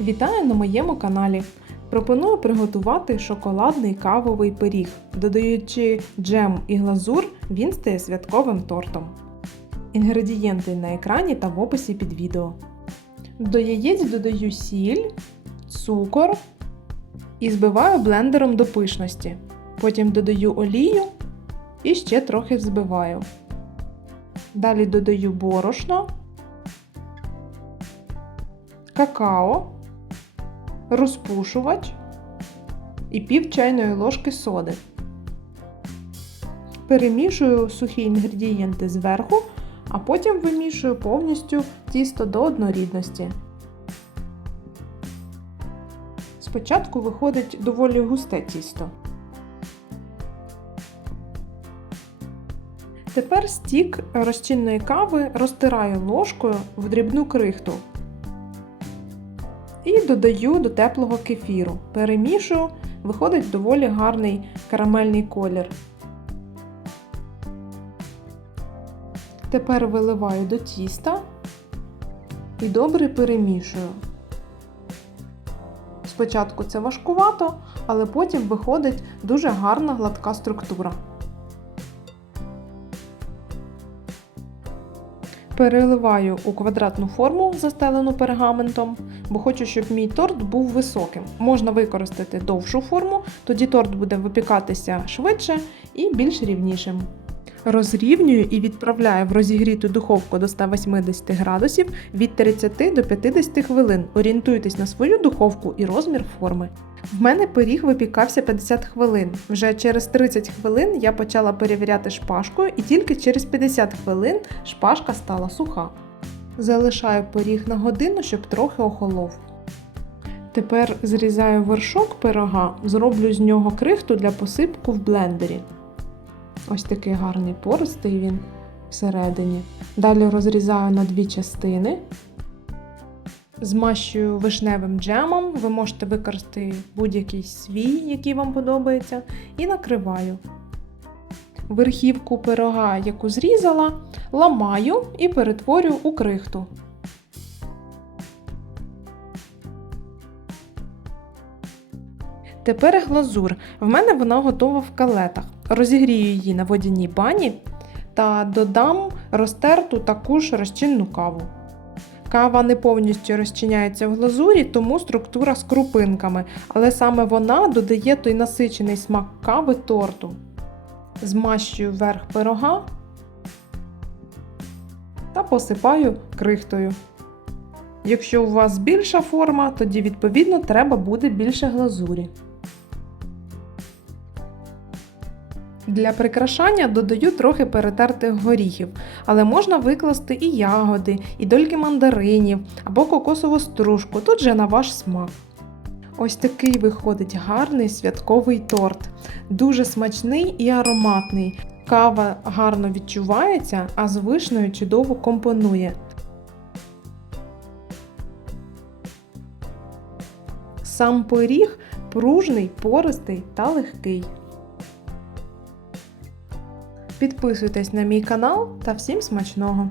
Вітаю на моєму каналі. Пропоную приготувати шоколадний кавовий пиріг. Додаючи джем і глазур, він стає святковим тортом. Інгредієнти на екрані та в описі під відео. До яєць додаю сіль, цукор і збиваю блендером до пишності. Потім додаю олію і ще трохи взбиваю. Далі додаю борошно, какао, розпушувач і пів чайної ложки соди. Перемішую сухі інгредієнти зверху, а потім вимішую повністю тісто до однорідності. Спочатку виходить доволі густе тісто. Тепер стік розчинної кави розтираю ложкою в дрібну крихту і додаю до теплого кефіру. Перемішую, виходить доволі гарний карамельний колір. Тепер виливаю до тіста і добре перемішую. Спочатку це важкувато, але потім виходить дуже гарна гладка структура. Переливаю у квадратну форму, застелену пергаментом, бо хочу, щоб мій торт був високим. Можна використати довшу форму, тоді торт буде випікатися швидше і більш рівнішим. Розрівнюю і відправляю в розігріту духовку до 180 градусів від 30 до 50 хвилин. Орієнтуйтесь на свою духовку і розмір форми. В мене пиріг випікався 50 хвилин. Вже через 30 хвилин я почала перевіряти шпажкою, і тільки через 50 хвилин шпажка стала суха. Залишаю пиріг на годину, щоб трохи охолов. Тепер зрізаю вершок пирога, зроблю з нього крихту для посипку в блендері. Ось такий гарний пористий він всередині. Далі розрізаю на дві частини. Змащую вишневим джемом, ви можете використати будь-який свій, який вам подобається, і накриваю. Верхівку пирога, яку зрізала, ламаю і перетворю у крихту. Тепер глазур. В мене вона готова в калетах. Розігрію її на водяній бані та додам розтерту таку ж розчинну каву. Кава не повністю розчиняється в глазурі, тому структура з крупинками, але саме вона додає той насичений смак кави торту. Змащую верх пирога та посипаю крихтою. Якщо у вас більша форма, тоді відповідно треба буде більше глазурі. Для прикрашання додаю трохи перетертих горіхів, але можна викласти і ягоди, і дольки мандаринів або кокосову стружку, тут же на ваш смак. Ось такий виходить гарний святковий торт. Дуже смачний і ароматний. Кава гарно відчувається, а з вишнею чудово компонує. Сам пиріг пружний, пористий та легкий. Підписуйтесь на мій канал та всім смачного!